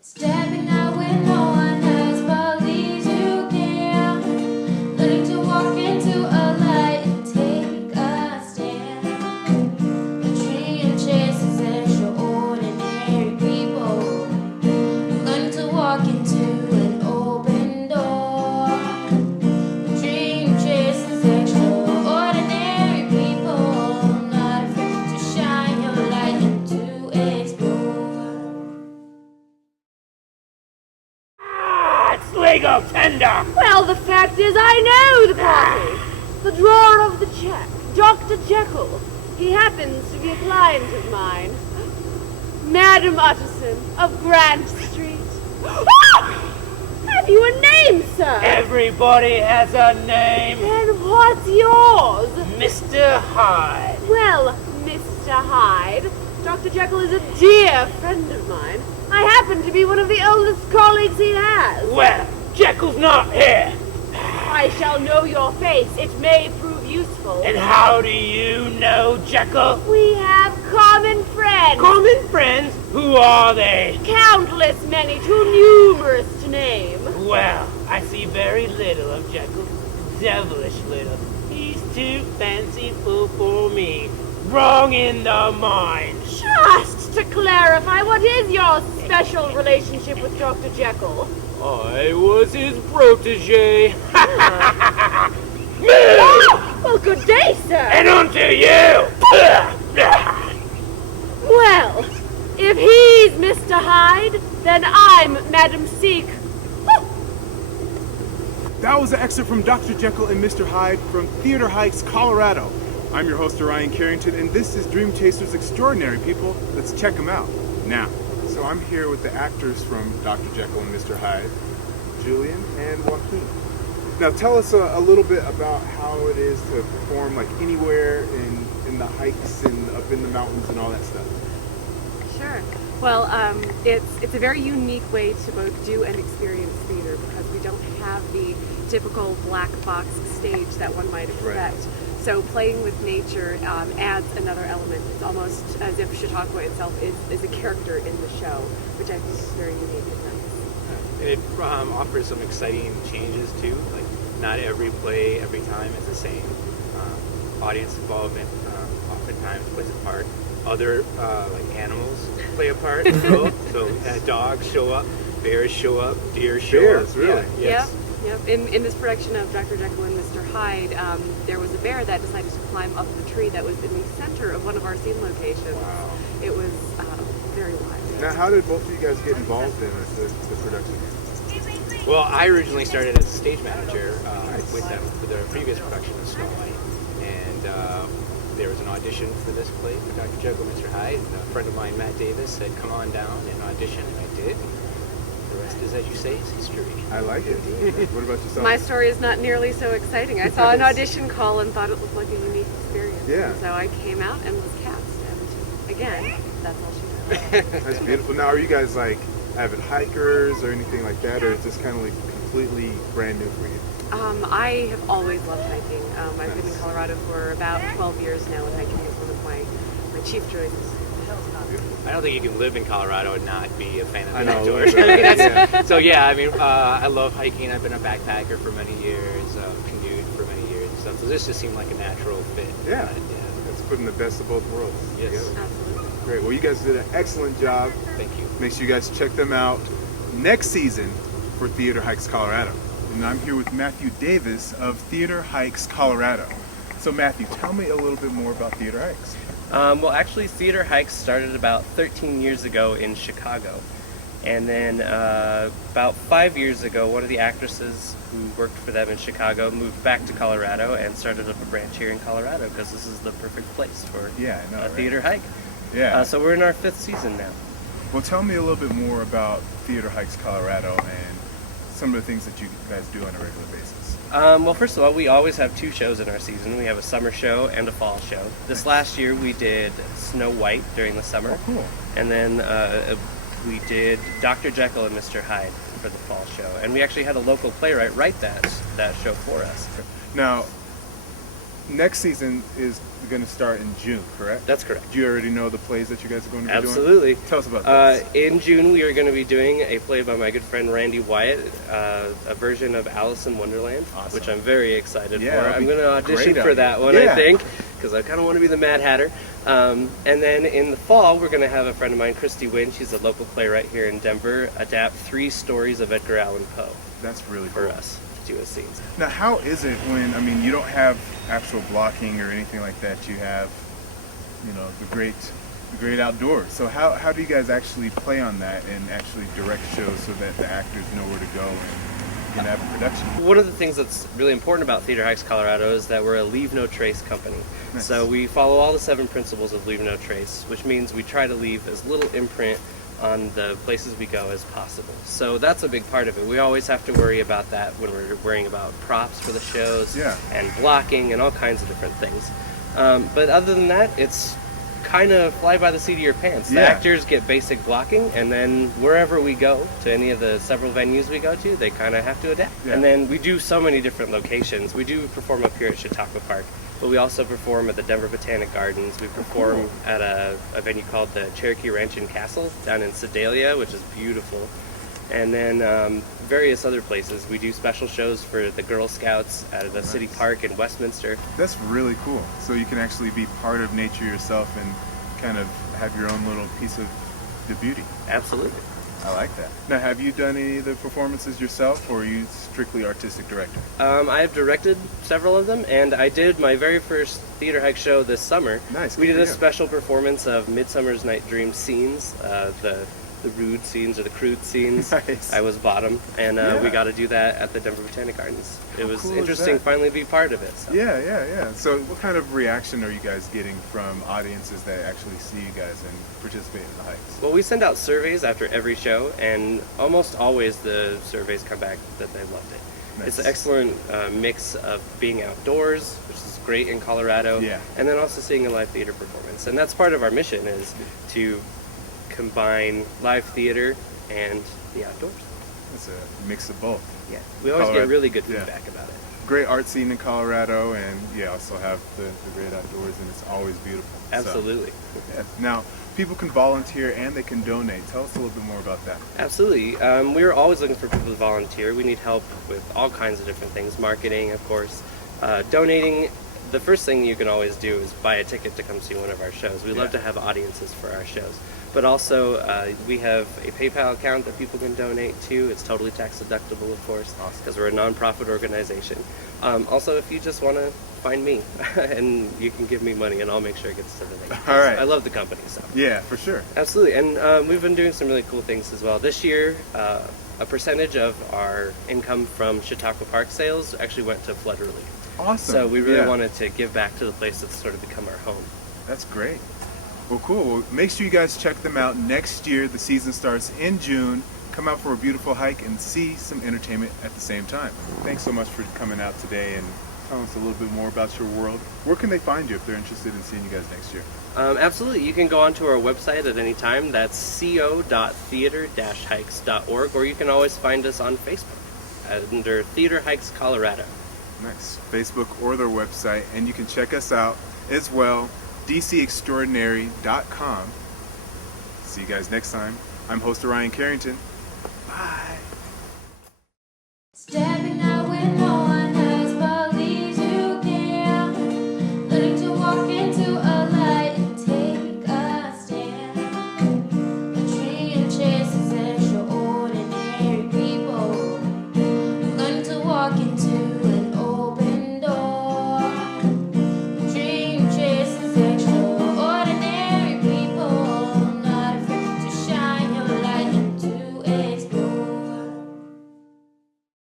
Stepping out when no one else believes you can. Learning to walk into a light and take a stand. The dream chases extraordinary people. Learning to walk into an open door. The dream chases extraordinary people. Not afraid to shine your light and to explore. It's legal tender! Well, the fact is, I know the party. The drawer of the check, Dr. Jekyll. He happens to be a client of mine. Madam Utterson of Grant Street. Have you a name, sir? Everybody has a name. And what's yours? Mr. Hyde. Well, Mr. Hyde, Dr. Jekyll is a dear friend of mine. I happen to be one of the oldest colleagues he has. Well, Jekyll's not here. I shall know your face. It may prove useful. And how do you know Jekyll? We have common friends. Common friends? Who are they? Countless many, too numerous to name. Well, I see very little of Jekyll. Devilish little. He's too fanciful for me. Wrong in the mind. Just to clarify, what is your special relationship with Dr. Jekyll? I was his protege. Well, good day, sir. And on to you. Well, if he's Mr. Hyde, then I'm Madam Seek. That was an excerpt from Dr. Jekyll and Mr. Hyde from Theater Hikes, Colorado. I'm your host, Orion Carrington, and this is Dream Chasers Extraordinary People. Let's check them out now. So I'm here with the actors from Dr. Jekyll and Mr. Hyde, Julian and Joaquin. Now tell us a little bit about how it is to perform like anywhere in the hikes and up in the mountains and all that stuff. Sure. Well, it's a very unique way to both do and experience theater because we don't have the typical black box stage that one might expect. Right. So playing with nature adds another element. It's almost as if Chautauqua itself is a character in the show, which I think is very unique and nice. It offers some exciting changes too. Like not every play every time is the same. Audience involvement oftentimes plays a part. Other like animals play a part as well. So dogs show up, bears show up, deer show Bears, up. really? Yeah, yes. Yep. In this production of Dr. Jekyll and Mr. Hyde, there was a bear that decided to climb up the tree that was in the center of one of our scene locations. Wow. It was very wild. Now how did both of you guys get involved in the production? Well, I originally started as a stage manager with them for their previous production of Snow White, and there was an audition for this play for Dr. Jekyll and Mr. Hyde. And a friend of mine, Matt Davis, said, "Come on down and audition," and I did. The rest is, as you say, is history. I like it. What about yourself? My story is not nearly so exciting. I saw an audition call and thought it looked like a unique experience. Yeah. And so I came out and was cast. And again, that's all she knows. That's beautiful. Now, are you guys like avid hikers or anything like that, or is this kind of like completely brand new for you? I have always loved hiking. I've been in Colorado for about 12 years now, and hiking is one of my chief joys. I don't think you can live in Colorado and not be a fan of I the know. outdoors. I mean, that's, so yeah, I mean, I love hiking. I've been a backpacker for many years, canoed for many years and stuff. So this just seemed like a natural fit. Yeah. Yeah. That's putting the best of both worlds Yes. together. Absolutely. Great. Well, you guys did an excellent job. Thank you. Make sure you guys check them out next season for Theater Hikes Colorado. And I'm here with MatthewDavis of Theater Hikes Colorado. So Matthew, tell me a little bit more about Theater Hikes. Well, actually, Theater Hikes started about 13 years ago in Chicago. And then about 5 years ago, one of the actresses who worked for them in Chicago moved back to Colorado and started up a branch here in Colorado because this is the perfect place for Yeah, I know, a right? theater hike. Yeah. So we're in our 5th season now. Well, tell me a little bit more about Theater Hikes Colorado and some of the things that you guys do on a regular basis. Well, first of all, we always have 2 shows in our season. We have a summer show and a fall show. This last year we did Snow White during the summer. Oh, cool. And then we did Dr. Jekyll and Mr. Hyde for the fall show. And we actually had a local playwright write that show for us. Now, next season is going to start in June, correct? That's correct. Do you already know the plays that you guys are going to be doing? Absolutely. Tell us about this. In June, we are going to be doing a play by my good friend Randy Wyatt, a version of Alice in Wonderland, Awesome. which I'm very excited Yeah, for. that'd I'm be going to audition great for idea. that one, Yeah. I think, because I kind of want to be the Mad Hatter. And then in the fall, we're going to have a friend of mine, Christy Wynn, she's a local playwright here in Denver, adapt 3 stories of Edgar Allan Poe That's really for cool. us to do as scenes. Now, how is it when, I mean, you don't have actual blocking or anything like that. You have, you know, the great outdoors. So how do you guys actually play on that and actually direct shows so that the actors know where to go and can have a production? One of the things that's really important about Theater Hikes Colorado is that we're a leave no trace company. Nice. So we follow all the 7 principles of leave no trace, which means we try to leave as little imprint on the places we go as possible. So that's a big part of it. We always have to worry about that when we're worrying about props for the shows Yeah. and blocking and all kinds of different things. But other than that, it's kind of fly by the seat of your pants. The Yeah. actors get basic blocking, and then wherever we go, to any of the several venues we go to, they kind of have to adapt. Yeah. And then we do so many different locations. We do perform up here at Chautauqua Park, but we also perform at the Denver Botanic Gardens. We perform at a venue called the Cherokee Ranch and Castle down in Sedalia, which is beautiful. And then various other places. We do special shows for the Girl Scouts at the city park in Westminster. That's really cool. So you can actually be part of nature yourself and kind of have your own little piece of the beauty. Absolutely. I like that. Now, have you done any of the performances yourself, or are you strictly artistic director? I have directed several of them, and I did my very first Theater Hike show this summer. Nice, We good did for a you. special performance of Midsummer's Night Dream scenes, the rude scenes or the crude scenes. Nice. I was bottom, and Yeah. we got to do that at the Denver Botanic Gardens. It was cool is interesting that? finally to be part of it. So. Yeah. So what kind of reaction are you guys getting from audiences that actually see you guys and participate in the hikes? Well, we send out surveys after every show, and almost always the surveys come back that they loved it. Nice. It's an excellent mix of being outdoors, which is great in Colorado, Yeah. and then also seeing a live theater performance. And that's part of our mission, is to combine live theater and the outdoors. It's a mix of both. Yeah, we always Colorado- get really good yeah. feedback about it. Great art scene in Colorado, and also have the great outdoors, and it's always beautiful. So, Absolutely. yeah. Now, people can volunteer and they can donate. Tell us a little bit more about that. Absolutely. We're always looking for people to volunteer. We need help with all kinds of different things, marketing, of course, donating. The first thing you can always do is buy a ticket to come see one of our shows. We love Yeah. to have audiences for our shows. But also, we have a PayPal account that people can donate to. It's totally tax deductible, of course, Awesome. because we're a nonprofit organization. Also, if you just want to find me, and you can give me money, and I'll make sure it gets to the thing. All right. I love the company, so. Yeah, for sure. Absolutely, and we've been doing some really cool things as well. This year, a percentage of our income from Chautauqua Park sales actually went to flood relief. Awesome. So we really Yeah. wanted to give back to the place that's sort of become our home. That's great. Well, cool. Well, make sure you guys check them out next year. The season starts in June. Come out for a beautiful hike and see some entertainment at the same time. Thanks so much for coming out today and telling us a little bit more about your world. Where can they find you if they're interested in seeing you guys next year? Absolutely, you can go onto our website at any time. That's co.theater-hikes.org, or you can always find us on Facebook under Theater Hikes Colorado. Nice. Facebook or their website. And you can check us out as well, dcextraordinary.com. See you guys next time. I'm host Ryan Carrington. Bye.